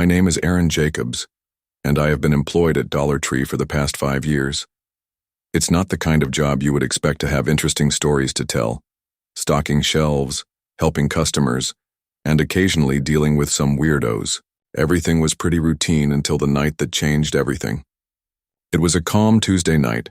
My name is Aaron Jacobs, and I have been employed at Dollar Tree for the past 5 years. It's not the kind of job you would expect to have interesting stories to tell, stocking shelves, helping customers, and occasionally dealing with some weirdos. Everything was pretty routine until the night that changed everything. It was a calm Tuesday night,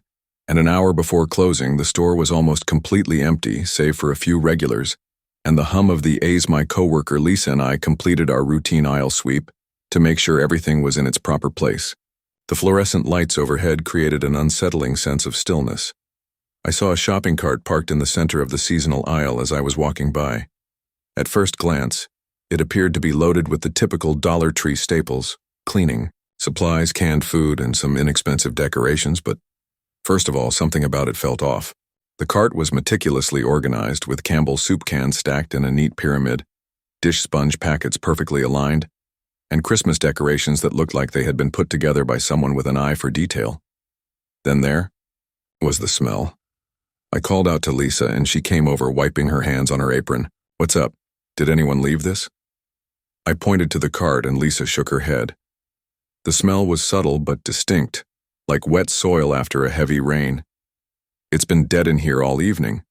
and an hour before closing, the store was almost completely empty, save for a few regulars, and the hum of the A's. My coworker Lisa and I completed our routine aisle sweep to make sure everything was in its proper place. The fluorescent lights overhead created an unsettling sense of stillness. I saw a shopping cart parked in the center of the seasonal aisle as I was walking by. At first glance, it appeared to be loaded with the typical Dollar Tree staples: cleaning, supplies, canned food, and some inexpensive decorations, but first of all, something about it felt off. The cart was meticulously organized, with Campbell's soup cans stacked in a neat pyramid, dish sponge packets perfectly aligned, and Christmas decorations that looked like they had been put together by someone with an eye for detail. Then there was the smell. I called out to Lisa, and she came over, wiping her hands on her apron. "What's up? Did anyone leave this?" I pointed to the cart, and Lisa shook her head. The smell was subtle but distinct, like wet soil after a heavy rain. "It's been dead in here all evening.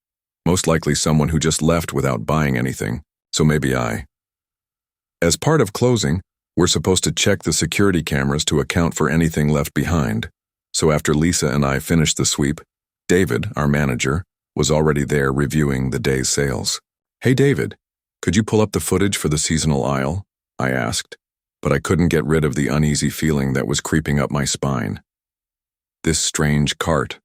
Most likely someone who just left without buying anything, so maybe I." As part of closing, we're supposed to check the security cameras to account for anything left behind. So after Lisa and I finished the sweep, David, our manager, was already there reviewing the day's sales. "Hey David, could you pull up the footage for the seasonal aisle?" I asked, but I couldn't get rid of the uneasy feeling that was creeping up my spine. This strange cart.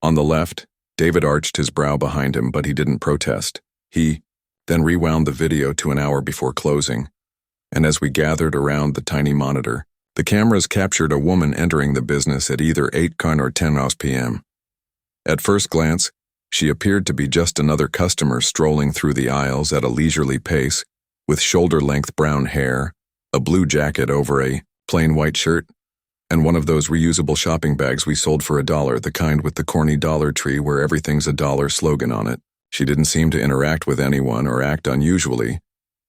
On the left, David arched his brow behind him, but he didn't protest. He then rewound the video to an hour before closing, and as we gathered around the tiny monitor, the cameras captured a woman entering the business at either 8 or 10 p.m. At first glance, she appeared to be just another customer strolling through the aisles at a leisurely pace, with shoulder-length brown hair, a blue jacket over a plain white shirt, and one of those reusable shopping bags we sold for $1, the kind with the corny Dollar Tree where everything's $1 slogan on it. She didn't seem to interact with anyone or act unusually,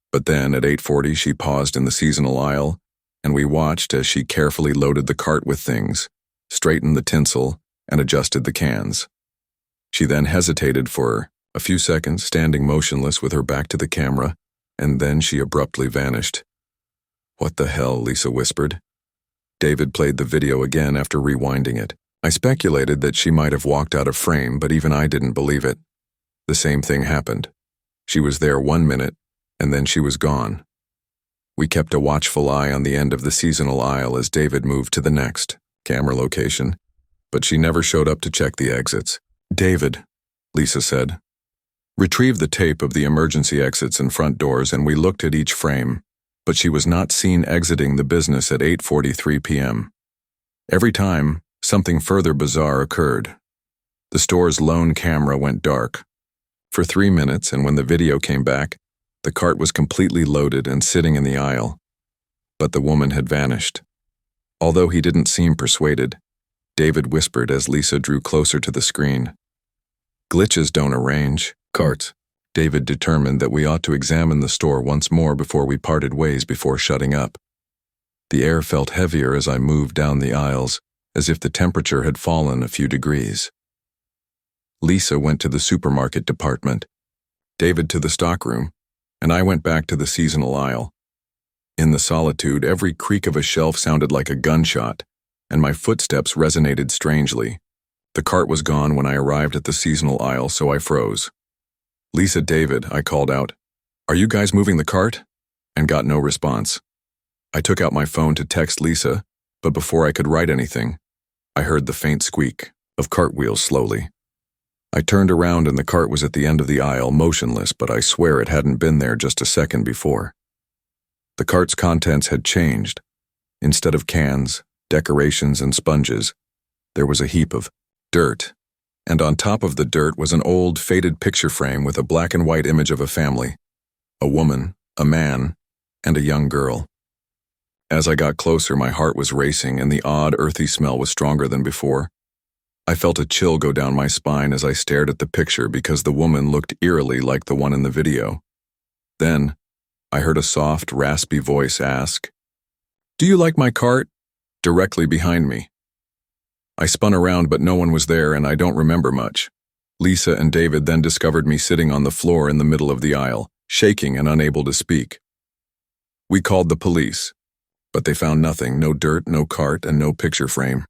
but then at 8:40 she paused in the seasonal aisle, and we watched as she carefully loaded the cart with things, straightened the tinsel, and adjusted the cans. She then hesitated for a few seconds, standing motionless with her back to the camera, and then she abruptly vanished. "What the hell?" Lisa whispered. David played the video again after rewinding it. I speculated that she might have walked out of frame, but even I didn't believe it. The same thing happened. She was there 1 minute, and then she was gone. We kept a watchful eye on the end of the seasonal aisle as David moved to the next camera location, but she never showed up to check the exits. "David," Lisa said, "retrieved the tape of the emergency exits and front doors, and we looked at each frame, but she was not seen exiting the business at 8:43 p.m. Every time, something further bizarre occurred. The store's lone camera went dark for 3 minutes, and when the video came back, the cart was completely loaded and sitting in the aisle, but the woman had vanished. Although he didn't seem persuaded, David whispered as Lisa drew closer to the screen. "Glitches don't arrange carts." David determined that we ought to examine the store once more before we parted ways before shutting up. The air felt heavier as I moved down the aisles, as if the temperature had fallen a few degrees. Lisa went to the supermarket department, David to the stockroom, and I went back to the seasonal aisle. In the solitude, every creak of a shelf sounded like a gunshot, and my footsteps resonated strangely. The cart was gone when I arrived at the seasonal aisle, so I froze. "Lisa, David," I called out, "are you guys moving the cart?" And got no response. I took out my phone to text Lisa, but before I could write anything, I heard the faint squeak of cartwheels slowly. I turned around and the cart was at the end of the aisle, motionless, but I swear it hadn't been there just a second before. The cart's contents had changed. Instead of cans, decorations, and sponges, there was a heap of dirt, and on top of the dirt was an old, faded picture frame with a black and white image of a family, a woman, a man, and a young girl. As I got closer, my heart was racing, and the odd, earthy smell was stronger than before. I felt a chill go down my spine as I stared at the picture because the woman looked eerily like the one in the video. Then, I heard a soft, raspy voice ask, "Do you like my cart?" directly behind me. I spun around, but no one was there, and I don't remember much. Lisa and David then discovered me sitting on the floor in the middle of the aisle, shaking and unable to speak. We called the police, but they found nothing, no dirt, no cart, and no picture frame.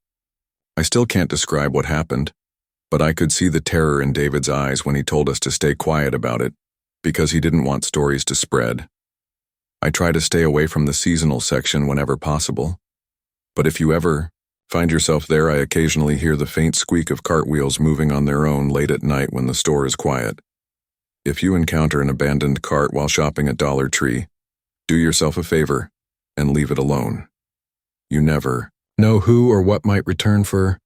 I still can't describe what happened, but I could see the terror in David's eyes when he told us to stay quiet about it, because he didn't want stories to spread. I try to stay away from the seasonal section whenever possible, but if you ever find yourself there, I occasionally hear the faint squeak of cartwheels moving on their own late at night when the store is quiet. If you encounter an abandoned cart while shopping at Dollar Tree, do yourself a favor and leave it alone. You never know who or what might return for.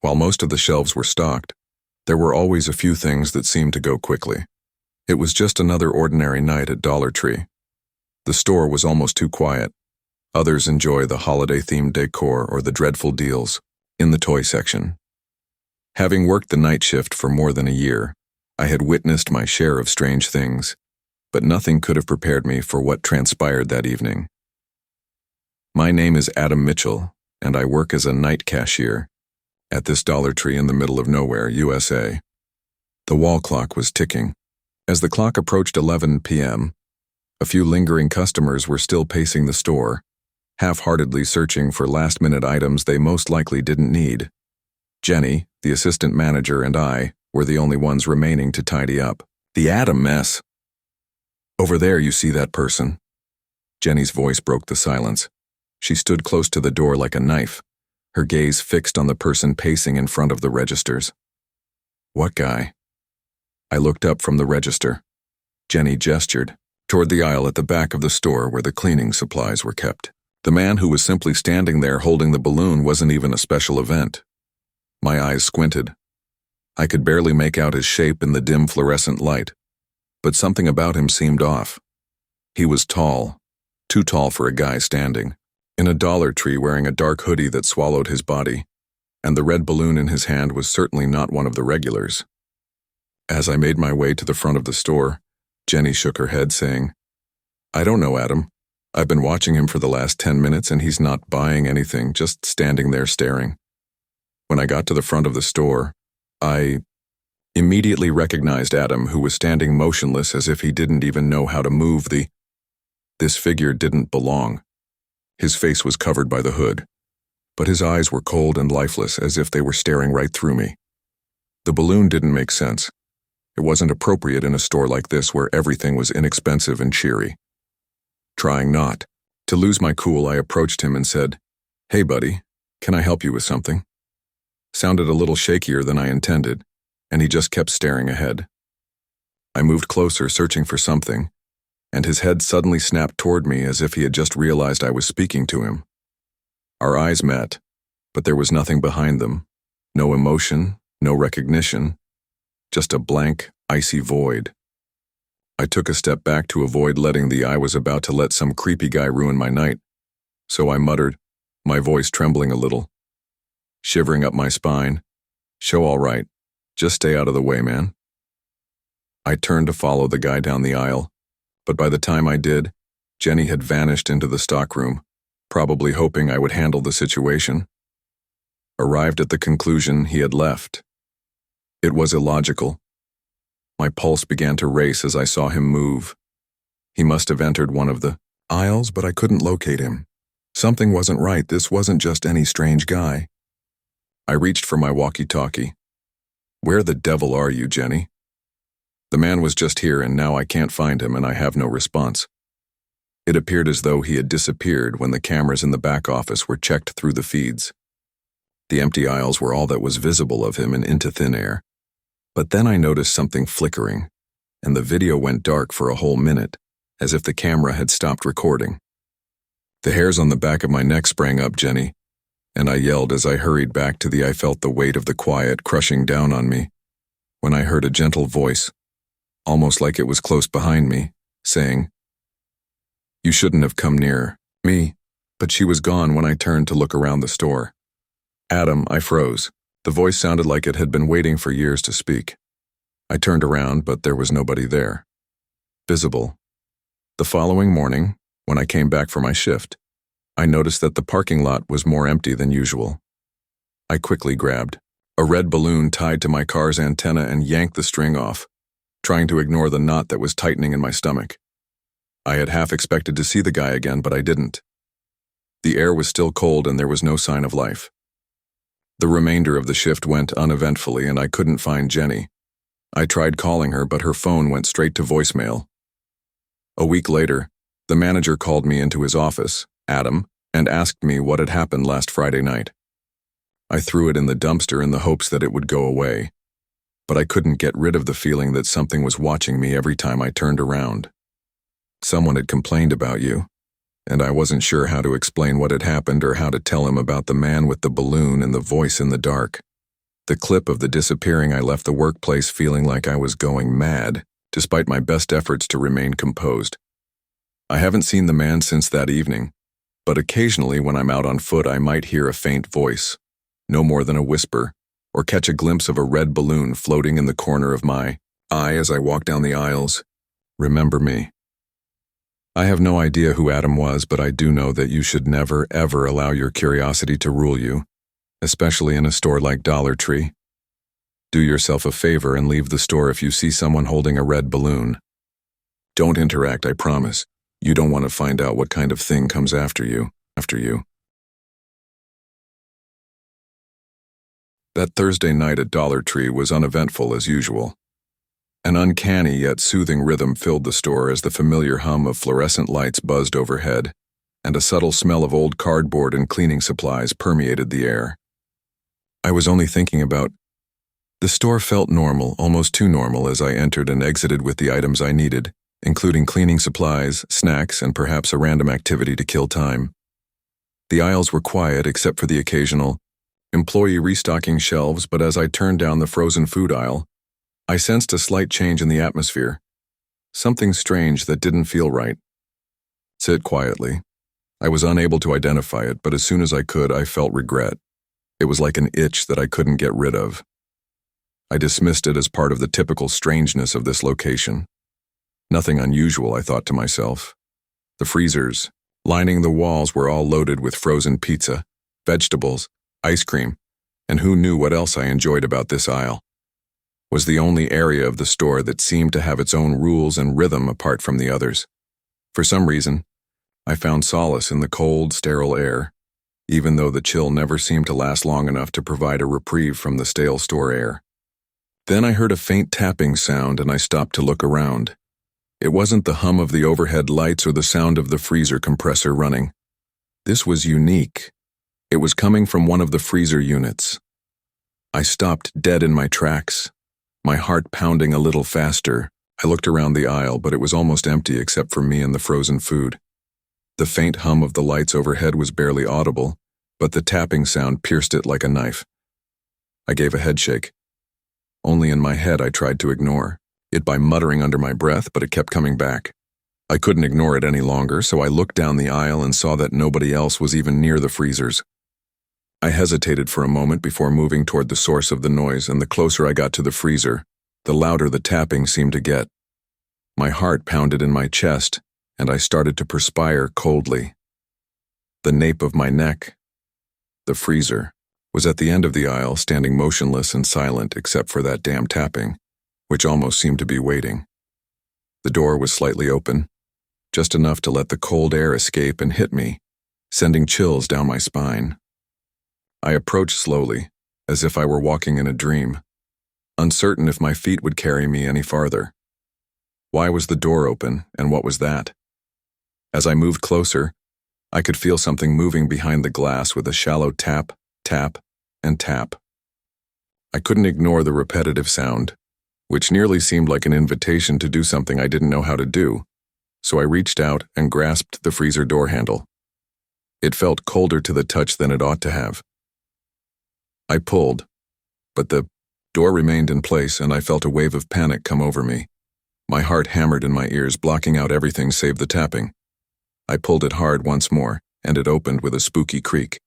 While most of the shelves were stocked, there were always a few things that seemed to go quickly. It was just another ordinary night at Dollar Tree. The store was almost too quiet. Others enjoy the holiday-themed decor or the dreadful deals in the toy section. Having worked the night shift for more than a year, I had witnessed my share of strange things, but nothing could have prepared me for what transpired that evening. My name is Adam Mitchell, and I work as a night cashier at this Dollar Tree in the middle of nowhere, USA. The wall clock was ticking. As the clock approached 11 p.m., a few lingering customers were still pacing the store, half-heartedly searching for last-minute items they most likely didn't need. Jenny, the assistant manager, and I were the only ones remaining to tidy up the Adam mess. "Over there, you see that person?" Jenny's voice broke the silence. She stood close to the door like a knife, her gaze fixed on the person pacing in front of the registers. "What guy?" I looked up from the register. Jenny gestured toward the aisle at the back of the store where the cleaning supplies were kept. The man who was simply standing there holding the balloon wasn't even a special event. My eyes squinted. I could barely make out his shape in the dim fluorescent light, but something about him seemed off. He was tall, too tall for a guy standing, in a Dollar Tree wearing a dark hoodie that swallowed his body, and the red balloon in his hand was certainly not one of the regulars. As I made my way to the front of the store, Jenny shook her head, saying, "I don't know, Adam. I've been watching him for the last 10 minutes and he's not buying anything, just standing there staring." When I got to the front of the store, I immediately recognized Adam, who was standing motionless as if he didn't even know how to move. This figure didn't belong. His face was covered by the hood, but his eyes were cold and lifeless, as if they were staring right through me. The balloon didn't make sense. It wasn't appropriate in a store like this where everything was inexpensive and cheery. Trying not to lose my cool, I approached him and said, "Hey buddy, can I help you with something?" Sounded a little shakier than I intended, and he just kept staring ahead. I moved closer, searching for something, and his head suddenly snapped toward me as if he had just realized I was speaking to him. Our eyes met, but there was nothing behind them. No emotion, no recognition, just a blank, icy void. I took a step back to avoid letting the I was about to let some creepy guy ruin my night, so I muttered, my voice trembling a little, shivering up my spine, "Show all right, just stay out of the way, man." I turned to follow the guy down the aisle, but by the time I did, Jenny had vanished into the stockroom, probably hoping I would handle the situation. Arrived at the conclusion he had left. It was illogical. My pulse began to race as I saw him move. He must have entered one of the aisles, but I couldn't locate him. Something wasn't right. This wasn't just any strange guy. I reached for my walkie-talkie. "Where the devil are you, Jenny?" The man was just here, and now I can't find him, and I have no response. It appeared as though he had disappeared when the cameras in the back office were checked through the feeds. The empty aisles were all that was visible of him and into thin air. But then I noticed something flickering, and the video went dark for a whole minute, as if the camera had stopped recording. The hairs on the back of my neck sprang up, Jenny, and I yelled as I hurried back to I felt the weight of the quiet crushing down on me, when I heard a gentle voice, almost like it was close behind me, saying, "You shouldn't have come near me," but she was gone when I turned to look around the store. "Adam," I froze. The voice sounded like it had been waiting for years to speak. I turned around, but there was nobody there. Visible. The following morning, when I came back for my shift, I noticed that the parking lot was more empty than usual. I quickly grabbed a red balloon tied to my car's antenna and yanked the string off, trying to ignore the knot that was tightening in my stomach. I had half expected to see the guy again, but I didn't. The air was still cold and there was no sign of life. The remainder of the shift went uneventfully and I couldn't find Jenny. I tried calling her, but her phone went straight to voicemail. A week later, the manager called me into his office, Adam, and asked me what had happened last Friday night. I threw it in the dumpster in the hopes that it would go away, but I couldn't get rid of the feeling that something was watching me every time I turned around. Someone had complained about you, and I wasn't sure how to explain what had happened or how to tell him about the man with the balloon and the voice in the dark. The clip of the disappearing, I left the workplace feeling like I was going mad, despite my best efforts to remain composed. I haven't seen the man since that evening, but occasionally when I'm out on foot I might hear a faint voice, no more than a whisper, or catch a glimpse of a red balloon floating in the corner of my eye as I walk down the aisles. Remember me. I have no idea who Adam was, but I do know that you should never, ever allow your curiosity to rule you, especially in a store like Dollar Tree. Do yourself a favor and leave the store if you see someone holding a red balloon. Don't interact, I promise. You don't want to find out what kind of thing comes after you. That Thursday night at Dollar Tree was uneventful as usual. An uncanny yet soothing rhythm filled the store as the familiar hum of fluorescent lights buzzed overhead, and a subtle smell of old cardboard and cleaning supplies permeated the air. I was only thinking about... The store felt normal, almost too normal, as I entered and exited with the items I needed, including cleaning supplies, snacks, and perhaps a random activity to kill time. The aisles were quiet except for the occasional employee restocking shelves, but as I turned down the frozen food aisle, I sensed a slight change in the atmosphere. Something strange that didn't feel right. Sit quietly. I was unable to identify it, but as soon as I could, I felt regret. It was like an itch that I couldn't get rid of. I dismissed it as part of the typical strangeness of this location. Nothing unusual, I thought to myself. The freezers lining the walls were all loaded with frozen pizza, vegetables, ice cream, and who knew what else I enjoyed about this aisle. Was the only area of the store that seemed to have its own rules and rhythm apart from the others. For some reason, I found solace in the cold, sterile air, even though the chill never seemed to last long enough to provide a reprieve from the stale store air. Then I heard a faint tapping sound and I stopped to look around. It wasn't the hum of the overhead lights or the sound of the freezer compressor running. This was unique. It was coming from one of the freezer units. I stopped dead in my tracks, my heart pounding a little faster. I looked around the aisle, but it was almost empty except for me and the frozen food. The faint hum of the lights overhead was barely audible, but the tapping sound pierced it like a knife. I gave a headshake. Only in my head I tried to ignore it by muttering under my breath, but it kept coming back. I couldn't ignore it any longer, so I looked down the aisle and saw that nobody else was even near the freezers. I hesitated for a moment before moving toward the source of the noise, and the closer I got to the freezer, the louder the tapping seemed to get. My heart pounded in my chest, and I started to perspire coldly. The nape of my neck, the freezer, was at the end of the aisle, standing motionless and silent except for that damn tapping, which almost seemed to be waiting. The door was slightly open, just enough to let the cold air escape and hit me, sending chills down my spine. I approached slowly, as if I were walking in a dream, uncertain if my feet would carry me any farther. Why was the door open, and what was that? As I moved closer, I could feel something moving behind the glass with a shallow tap, tap, and tap. I couldn't ignore the repetitive sound, which nearly seemed like an invitation to do something I didn't know how to do, so I reached out and grasped the freezer door handle. It felt colder to the touch than it ought to have. I pulled, but the door remained in place and I felt a wave of panic come over me. My heart hammered in my ears, blocking out everything save the tapping. I pulled it hard once more, and it opened with a spooky creak.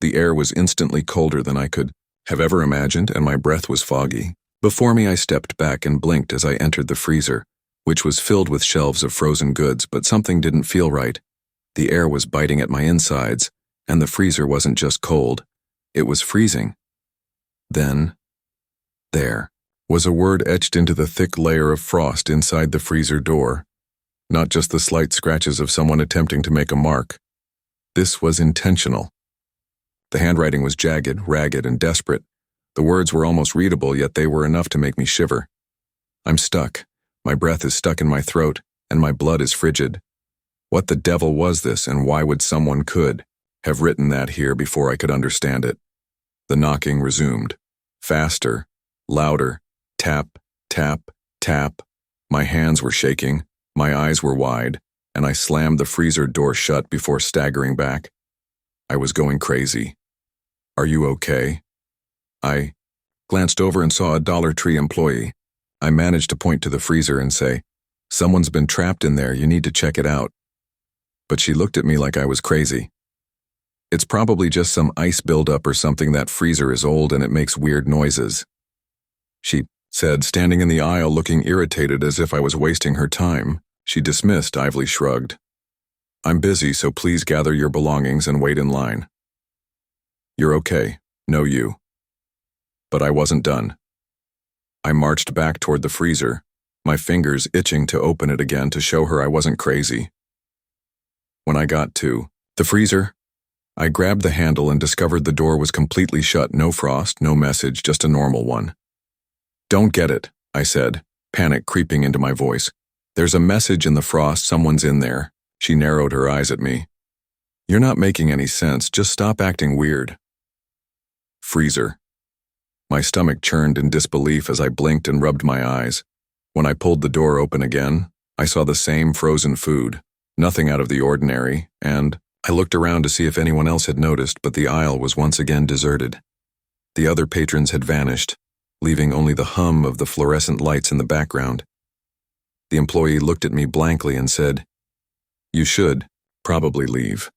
The air was instantly colder than I could have ever imagined, and my breath was foggy. Before me I stepped back and blinked as I entered the freezer, which was filled with shelves of frozen goods, but something didn't feel right. The air was biting at my insides, and the freezer wasn't just cold, it was freezing. Then, there was a word etched into the thick layer of frost inside the freezer door. Not just the slight scratches of someone attempting to make a mark. This was intentional. The handwriting was jagged, ragged, and desperate. The words were almost readable, yet they were enough to make me shiver. I'm stuck. My breath is stuck in my throat, and my blood is frigid. What the devil was this, and why would someone have written that here before I could understand it? The knocking resumed. Faster, louder, tap, tap, tap. My hands were shaking, my eyes were wide, and I slammed the freezer door shut before staggering back. I was going crazy. Are you okay? I glanced over and saw a Dollar Tree employee. I managed to point to the freezer and say, "Someone's been trapped in there, you need to check it out." But she looked at me like I was crazy. "It's probably just some ice buildup or something. That freezer is old and it makes weird noises," she said, standing in the aisle looking irritated as if I was wasting her time. She dismissed. Ively shrugged. "I'm busy, so please gather your belongings and wait in line." "You're okay. No, you." But I wasn't done. I marched back toward the freezer, my fingers itching to open it again to show her I wasn't crazy. When I got to the freezer, I grabbed the handle and discovered the door was completely shut. No frost, no message, just a normal one. "Don't get it," I said, panic creeping into my voice. "There's a message in the frost, someone's in there." She narrowed her eyes at me. "You're not making any sense, just stop acting weird." Freezer. My stomach churned in disbelief as I blinked and rubbed my eyes. When I pulled the door open again, I saw the same frozen food, nothing out of the ordinary, and I looked around to see if anyone else had noticed, but the aisle was once again deserted. The other patrons had vanished, leaving only the hum of the fluorescent lights in the background. The employee looked at me blankly and said, "You should probably leave.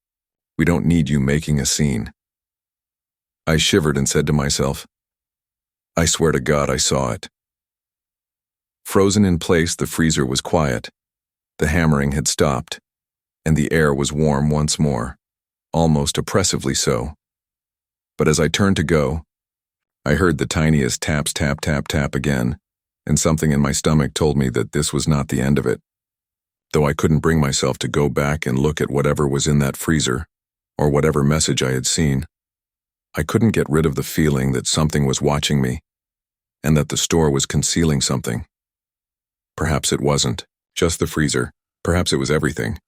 We don't need you making a scene." I shivered and said to myself, "I swear to God I saw it." Frozen in place, the freezer was quiet. The hammering had stopped, and the air was warm once more, almost oppressively so. But as I turned to go, I heard the tiniest taps, tap, tap, tap again, and something in my stomach told me that this was not the end of it. Though I couldn't bring myself to go back and look at whatever was in that freezer, or whatever message I had seen, I couldn't get rid of the feeling that something was watching me, and that the store was concealing something. Perhaps it wasn't just the freezer. Perhaps it was everything.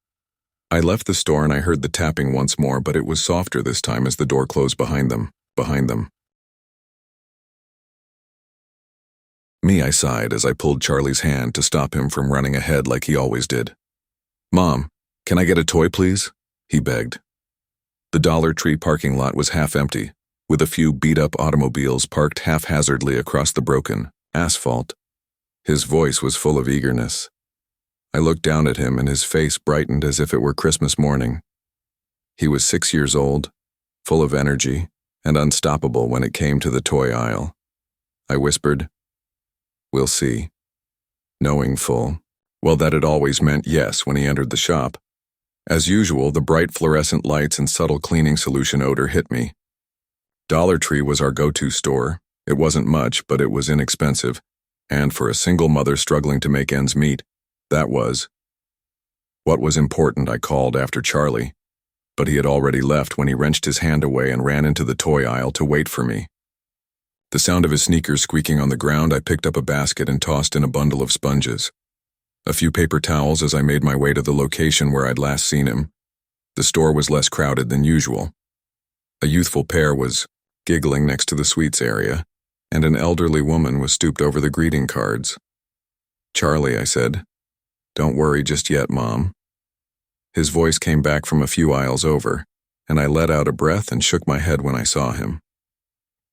I left the store and I heard the tapping once more, but it was softer this time as the door closed behind them. "Me," I sighed as I pulled Charlie's hand to stop him from running ahead like he always did. "Mom, can I get a toy, please?" he begged. The Dollar Tree parking lot was half empty, with a few beat-up automobiles parked haphazardly across the broken asphalt. His voice was full of eagerness. I looked down at him and his face brightened as if it were Christmas morning. He was 6 years old, full of energy, and unstoppable when it came to the toy aisle. I whispered, "We'll see," knowing full well that it always meant yes when he entered the shop. As usual, the bright fluorescent lights and subtle cleaning solution odor hit me. Dollar Tree was our go-to store. It wasn't much, but it was inexpensive, and for a single mother struggling to make ends meet, that was what was important. I called after Charlie, but he had already left when he wrenched his hand away and ran into the toy aisle to wait for me. The sound of his sneakers squeaking on the ground, I picked up a basket and tossed in a bundle of sponges. A few paper towels as I made my way to the location where I'd last seen him. The store was less crowded than usual. A youthful pair was giggling next to the sweets area, and an elderly woman was stooped over the greeting cards. "Charlie," I said. "Don't worry just yet, Mom." His voice came back from a few aisles over, and I let out a breath and shook my head when I saw him.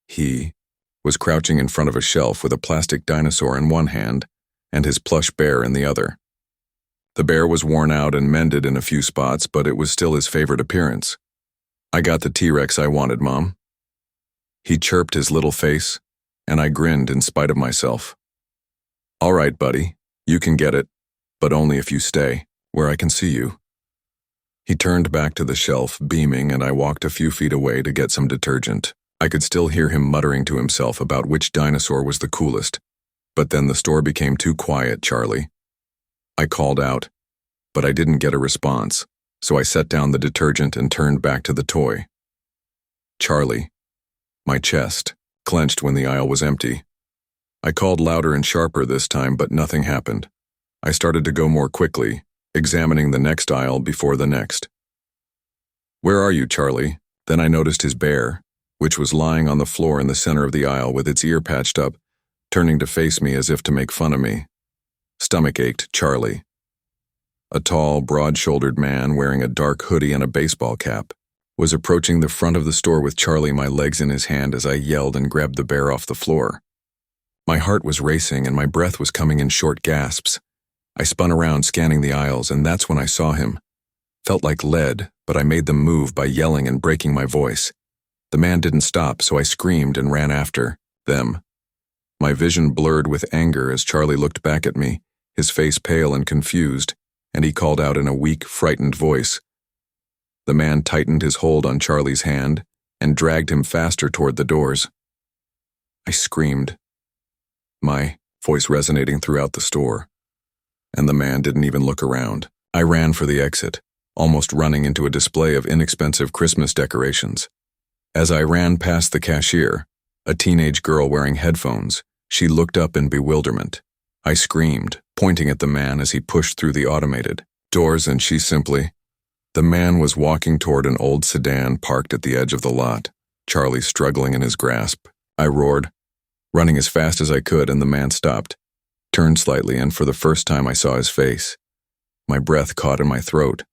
He was crouching in front of a shelf with a plastic dinosaur in one hand and his plush bear in the other. The bear was worn out and mended in a few spots, but it was still his favorite appearance. "I got the T-Rex I wanted, Mom." He chirped his little face, and I grinned in spite of myself. "All right, buddy, you can get it. but only if you stay, where I can see you." He turned back to the shelf, beaming, and I walked a few feet away to get some detergent. I could still hear him muttering to himself about which dinosaur was the coolest. But then the store became too quiet, Charlie. I called out, but I didn't get a response, so I set down the detergent and turned back to the toy. "Charlie." My chest clenched when the aisle was empty. I called louder and sharper this time, but nothing happened. I started to go more quickly, examining the next aisle before the next. "Where are you, Charlie?" Then I noticed his bear, which was lying on the floor in the center of the aisle with its ear patched up, turning to face me as if to make fun of me. Stomach ached, Charlie. A tall, broad-shouldered man wearing a dark hoodie and a baseball cap was approaching the front of the store with Charlie, my legs in his hand, as I yelled and grabbed the bear off the floor. My heart was racing and my breath was coming in short gasps. I spun around, scanning the aisles, and that's when I saw him. Felt like lead, but I made them move by yelling and breaking my voice. The man didn't stop, so I screamed and ran after them. My vision blurred with anger as Charlie looked back at me, his face pale and confused, and he called out in a weak, frightened voice. The man tightened his hold on Charlie's hand and dragged him faster toward the doors. I screamed, my voice resonating throughout the store, and the man didn't even look around. I ran for the exit, almost running into a display of inexpensive Christmas decorations. As I ran past the cashier, a teenage girl wearing headphones, she looked up in bewilderment. I screamed, pointing at the man as he pushed through the automated doors, and she simply... The man was walking toward an old sedan parked at the edge of the lot, Charlie struggling in his grasp. I roared, running as fast as I could, and the man stopped, turned slightly, and for the first time I saw his face. My breath caught in my throat.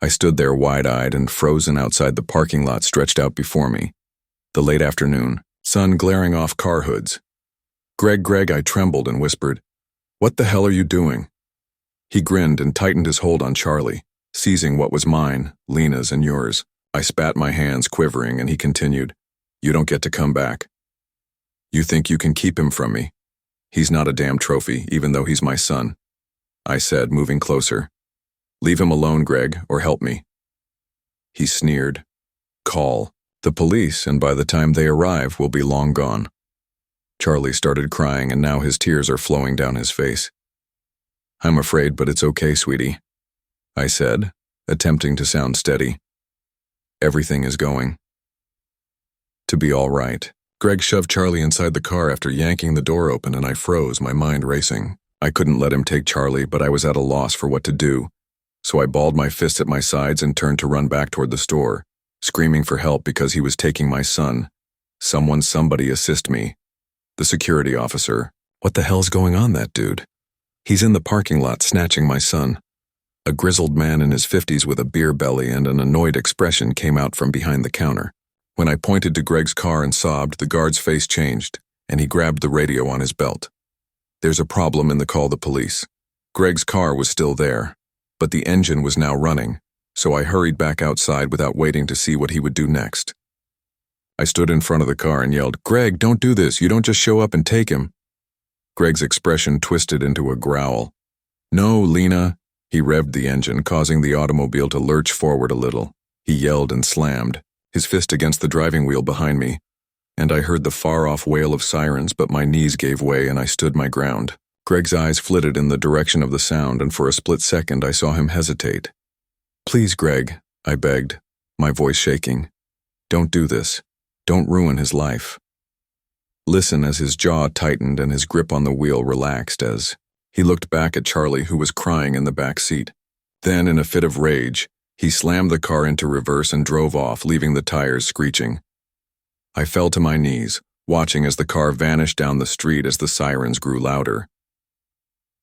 I stood there wide-eyed and frozen outside the parking lot stretched out before me. The late afternoon, sun glaring off car hoods. Greg, I trembled and whispered, "What the hell are you doing?" He grinned and tightened his hold on Charlie, seizing what was mine, Lena's and yours. I spat my hands, quivering, and he continued, "You don't get to come back. You think you can keep him from me? He's not a damn trophy, even though he's my son," I said, moving closer. "Leave him alone, Greg, or help me." He sneered. "Call the police, and by the time they arrive, we'll be long gone." Charlie started crying, and now his tears are flowing down his face. "I'm afraid, but it's okay, sweetie," I said, attempting to sound steady. "Everything is going to be all right." Greg shoved Charlie inside the car after yanking the door open, and I froze, my mind racing. I couldn't let him take Charlie, but I was at a loss for what to do, so I balled my fists at my sides and turned to run back toward the store, screaming for help because he was taking my son. Somebody assist me. The security officer. What the hell's going on, that dude? He's in the parking lot snatching my son. A grizzled man in his 50s with a beer belly and an annoyed expression came out from behind the counter. When I pointed to Greg's car and sobbed, the guard's face changed, and he grabbed the radio on his belt. "There's a problem in the call the police." Greg's car was still there, but the engine was now running, so I hurried back outside without waiting to see what he would do next. I stood in front of the car and yelled, "Greg, don't do this. You don't just show up and take him." Greg's expression twisted into a growl. "No, Lena." He revved the engine, causing the automobile to lurch forward a little. He yelled and slammed, his fist against the driving wheel behind me, and I heard the far-off wail of sirens, but my knees gave way and I stood my ground. Greg's eyes flitted in the direction of the sound, and for a split second I saw him hesitate. "Please, Greg," I begged, my voice shaking. "Don't do this. Don't ruin his life." Listen as his jaw tightened and his grip on the wheel relaxed as he looked back at Charlie, who was crying in the back seat. Then, in a fit of rage, he slammed the car into reverse and drove off, leaving the tires screeching. I fell to my knees, watching as the car vanished down the street as the sirens grew louder.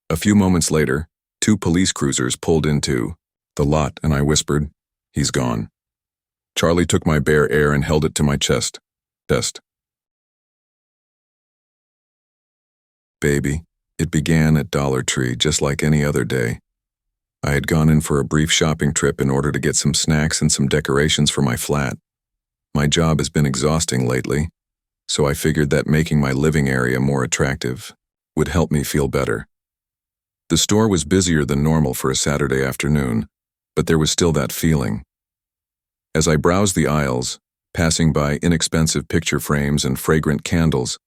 A few moments later, 2 police cruisers pulled into the lot, and I whispered, "He's gone." Charlie took my bare air and held it to my chest. Baby, it began at Dollar Tree just like any other day. I had gone in for a brief shopping trip in order to get some snacks and some decorations for my flat. My job has been exhausting lately, so I figured that making my living area more attractive would help me feel better. The store was busier than normal for a Saturday afternoon, but there was still that feeling. As I browsed the aisles, passing by inexpensive picture frames and fragrant candles,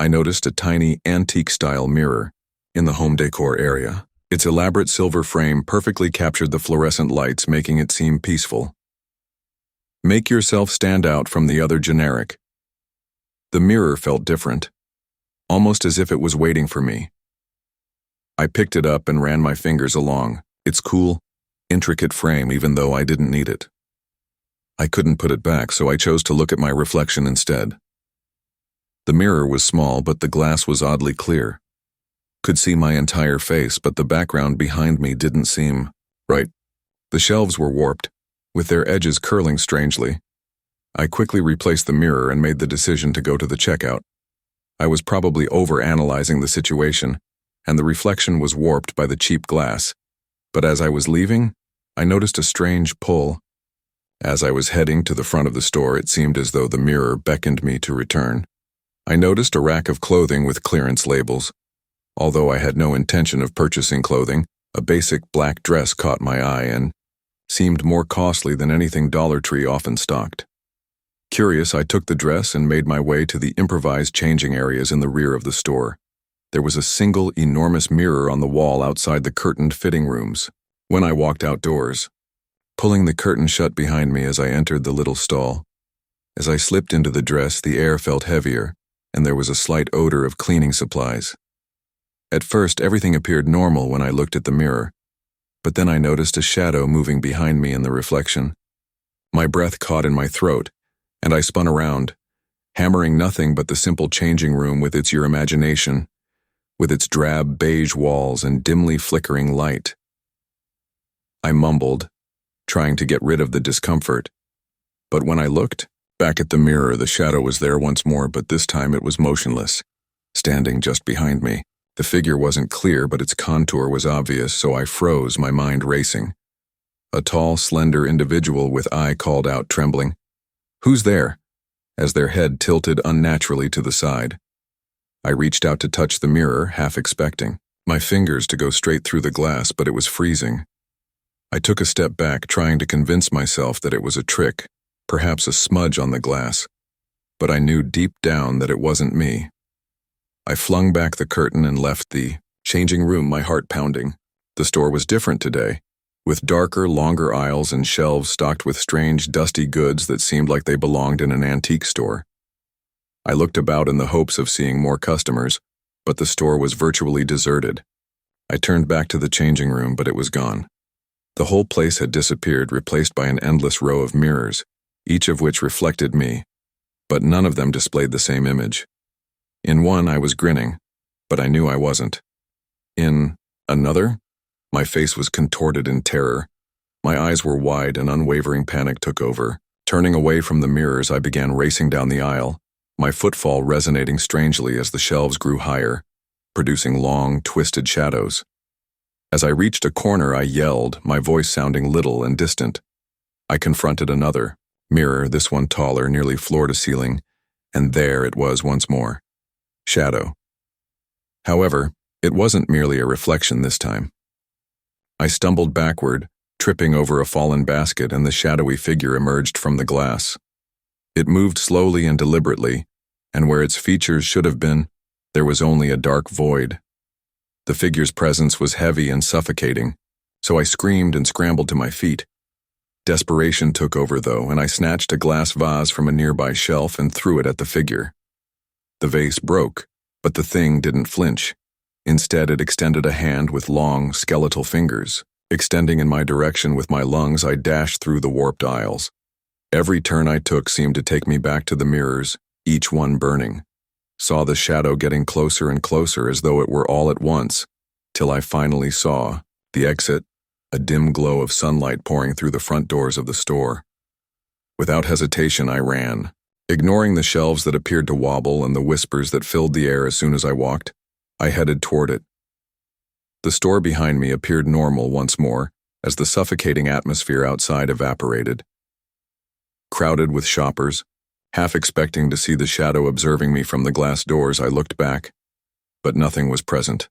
I noticed a tiny antique-style mirror in the home decor area. Its elaborate silver frame perfectly captured the fluorescent lights, making it seem peaceful. Make yourself stand out from the other generic. The mirror felt different, almost as if it was waiting for me. I picked it up and ran my fingers along its cool, intricate frame even though I didn't need it. I couldn't put it back, so I chose to look at my reflection instead. The mirror was small, but the glass was oddly clear. Could see my entire face, but the background behind me didn't seem right. The shelves were warped, with their edges curling strangely. I quickly replaced the mirror and made the decision to go to the checkout. I was probably overanalyzing the situation, and the reflection was warped by the cheap glass. But as I was leaving, I noticed a strange pull. As I was heading to the front of the store, it seemed as though the mirror beckoned me to return. I noticed a rack of clothing with clearance labels. Although I had no intention of purchasing clothing, a basic black dress caught my eye and seemed more costly than anything Dollar Tree often stocked. Curious, I took the dress and made my way to the improvised changing areas in the rear of the store. There was a single enormous mirror on the wall outside the curtained fitting rooms. When I walked outdoors, pulling the curtain shut behind me as I entered the little stall. As I slipped into the dress, the air felt heavier, and there was a slight odor of cleaning supplies. At first, everything appeared normal when I looked at the mirror, but then I noticed a shadow moving behind me in the reflection. My breath caught in my throat, and I spun around, hammering nothing but the simple changing room with its your imagination, with its drab beige walls and dimly flickering light. I mumbled, trying to get rid of the discomfort. But when I looked back at the mirror, the shadow was there once more, but this time it was motionless, standing just behind me. The figure wasn't clear, but its contour was obvious, so I froze, my mind racing. A tall, slender individual with eye called out, trembling, "Who's there?" as their head tilted unnaturally to the side. I reached out to touch the mirror, half expecting my fingers to go straight through the glass, but it was freezing. I took a step back, trying to convince myself that it was a trick, perhaps a smudge on the glass, but I knew deep down that it wasn't me. I flung back the curtain and left the changing room, my heart pounding. The store was different today, with darker, longer aisles and shelves stocked with strange, dusty goods that seemed like they belonged in an antique store. I looked about in the hopes of seeing more customers, but the store was virtually deserted. I turned back to the changing room, but it was gone. The whole place had disappeared, replaced by an endless row of mirrors, each of which reflected me, but none of them displayed the same image. In one, I was grinning, but I knew I wasn't. In another, my face was contorted in terror. My eyes were wide and unwavering panic took over. Turning away from the mirrors, I began racing down the aisle, my footfall resonating strangely as the shelves grew higher, producing long, twisted shadows. As I reached a corner, I yelled, my voice sounding little and distant. I confronted another mirror, this one taller, nearly floor to ceiling, and there it was once more. Shadow. However, it wasn't merely a reflection this time. I stumbled backward, tripping over a fallen basket, and the shadowy figure emerged from the glass. It moved slowly and deliberately, and where its features should have been, there was only a dark void. The figure's presence was heavy and suffocating, so I screamed and scrambled to my feet. Desperation took over, though, and I snatched a glass vase from a nearby shelf and threw it at the figure. The vase broke, but the thing didn't flinch. Instead, it extended a hand with long, skeletal fingers. Extending in my direction with my lungs, I dashed through the warped aisles. Every turn I took seemed to take me back to the mirrors, each one burning. Saw the shadow getting closer and closer as though it were all at once, till I finally saw the exit, a dim glow of sunlight pouring through the front doors of the store. Without hesitation, I ran. Ignoring the shelves that appeared to wobble and the whispers that filled the air as soon as I walked, I headed toward it. The store behind me appeared normal once more as the suffocating atmosphere outside evaporated. Crowded with shoppers, half expecting to see the shadow observing me from the glass doors, I looked back, but nothing was present.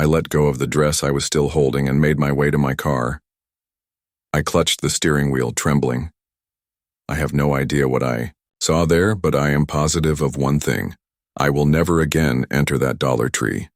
I let go of the dress I was still holding and made my way to my car. I clutched the steering wheel, trembling. I have no idea what I saw there, but I am positive of one thing. I will never again enter that Dollar Tree.